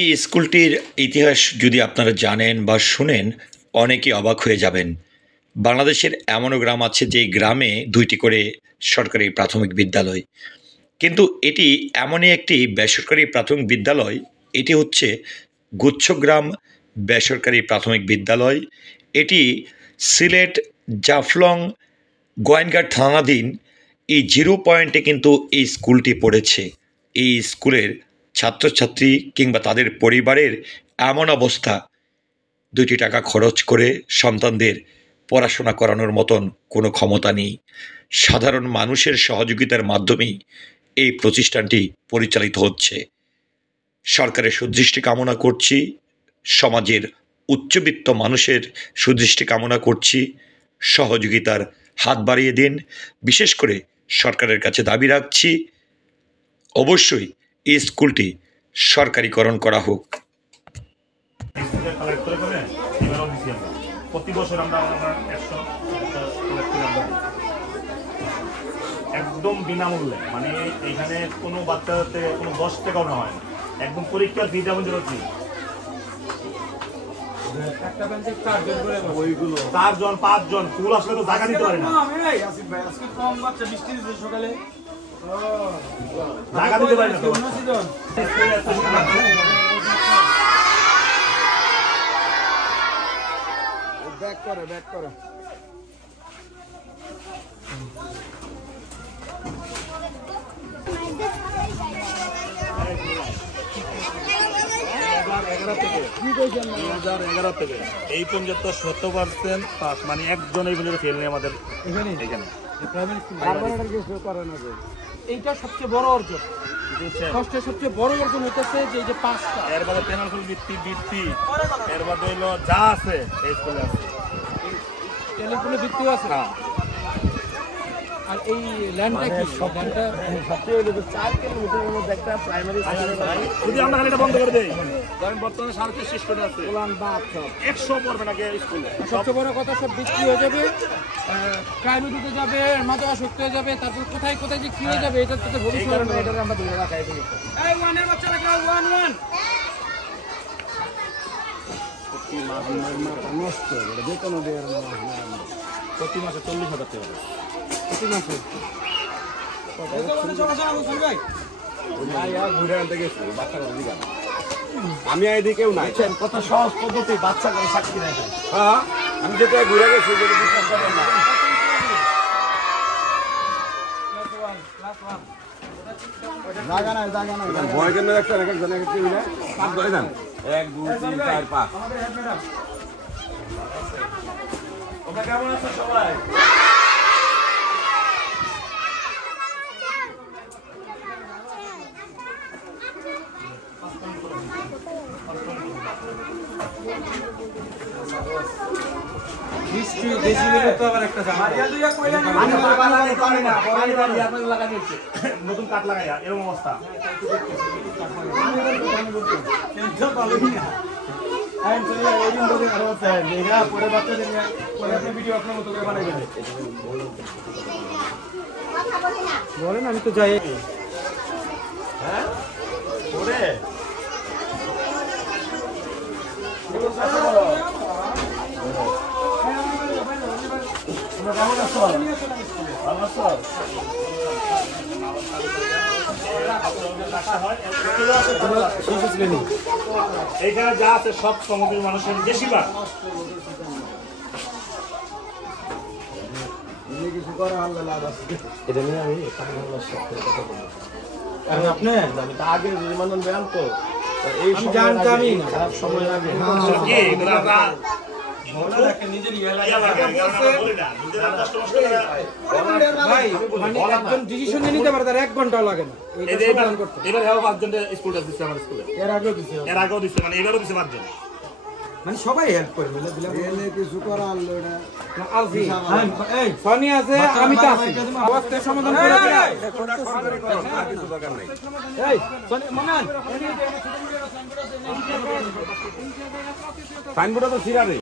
এই স্কুলটির ইতিহাস যদি আপনারা জানেন বা শুনেন অনেকেই অবাক হয়ে যাবেন। বাংলাদেশের এমনও গ্রাম আছে যে গ্রামে ২টি করে সরকারি প্রাথমিক বিদ্যালয়। কিন্তু এটি এমনই একটি বেসরকারি প্রাথমিক বিদ্যালয়, এটি হচ্ছে গুচ্ছগ্রাম বেসরকারি প্রাথমিক বিদ্যালয়। এটি সিলেট জাফলং গোয়াইনঘাট থানাধীন এই 0 পয়েন্টে কিন্তু এই স্কুলটি পড়েছে। এই স্কুলের ছাত্রছাত্রী কিংবা তাদের পরিবারের এমন অবস্থা, ২টি টাকা খরচ করে সন্তানদের পড়াশোনা করানোর মতন কোনো ক্ষমতা নেই। সাধারণ মানুষের সহযোগিতার মাধ্যমেই এই প্রতিষ্ঠানটি পরিচালিত হচ্ছে। সরকারের সুদৃষ্টি কামনা করছি, সমাজের উচ্চবিত্ত মানুষের সুদৃষ্টি কামনা করছি, সহযোগিতার হাত বাড়িয়ে দিন। বিশেষ করে সরকারের কাছে দাবি রাখছি, অবশ্যই এই স্কুলটি সরকারিকরণ করা হোক। প্রতি বছর আমরা একদম বিনামূল্যে, মানে এখানে কোনো বাচ্চাতে কোনো 10 টাকাও না হয়, একদম পরীক্ষার ফি যেমন ফ্রি। 4 জন 5 জন ফুল আসলে তো জায়গা দিতে পারে না, জায়গা দিতে পারে না। ব্যাক করে থেকে এই পর্যন্ত 70% পাস, মানে একজন এই পর্যন্ত ফেল নেই আমাদের এখানে। এইটা সবচেয়ে বড় অর্জন, কষ্টের সবচেয়ে বড় অর্জন হইতেছে যে এই যে 5টা। এর বাদে পেনাল্টি বৃত্তি, এর বাদে হইলো যা আছে এই স্কুলে আছে, টেলিফোনে বৃত্তিও আছে। আর এই ল্যান্ডটা কি, ল্যান্ডটা সবচেয়ে 4 কিলোমিটারের মধ্যে একটা প্রাইমারি স্কুল। যদি আমরা এটা বন্ধ করে দেই, কারণ বর্তমানে 3.5 সিস্টেম আছে, 100 পড়বে নাকি স্কুলে। সবচেয়ে বড় কথা, সব বৃত্তি হয়ে যাবে, প্রাইমারিতে যাবে, মাদকাসক্ত হয়ে যাবে, তারপর কোথায় কোথায় যে কি হয়ে যাবে, এটা তো ভবিষ্যৎ আমরা ধরে রাখা। এই ওয়ানের বাচ্চারা কেউ 1 নষ্ট যে কোনো প্রতি মাসে 40,000 টাকা প্রতি মাসে। ঘুরে আনতে গেছি বাচ্চারা দিকে, আমি এদিকেও নাই। কত সহজ পদ্ধতি, বাচ্চা করে সাক্ষী রাখে। হ্যাঁ, আমি যেটা ঘুরে গেছি বিশ্বাস করেন না। জায়গা নাই ভয় কেন রাখছেন? এক একজন এক একটি মিলে 5 ধরে যান, 1 2 3 4 5। তোমরা কেমন আছো সবাই? নতুন কাঠ লাগাইয়া এরকম অবস্থা। বলেন, আমি তো যাই। হ্যাঁ কেমন আছো? ভালো আছো? এইখানে যা আছে সব সমগ্র মানুষের বেশিরভাগ। এটা নিয়ে আমি আপনি আমি তো আগে নিবন্ধন দেন, তো এই জানতামই না খারাপ সময় লাগে। একজন ডিসিশন নিতে পারে, তার 1 ঘন্টাও লাগে না। এবার 5 জন স্কুলটা দিচ্ছে আমার স্কুলে, এর আগেও দিচ্ছে, মানে এবারও দিচ্ছে 5 জন। মানে সবাই হেল্প করবে, কিছু করা আনলো না। সনি আছে, আমি তো আছি, অবস্থা সমাধান করে দিই। সাইনবোর্ডটা তো ছিড়াবে।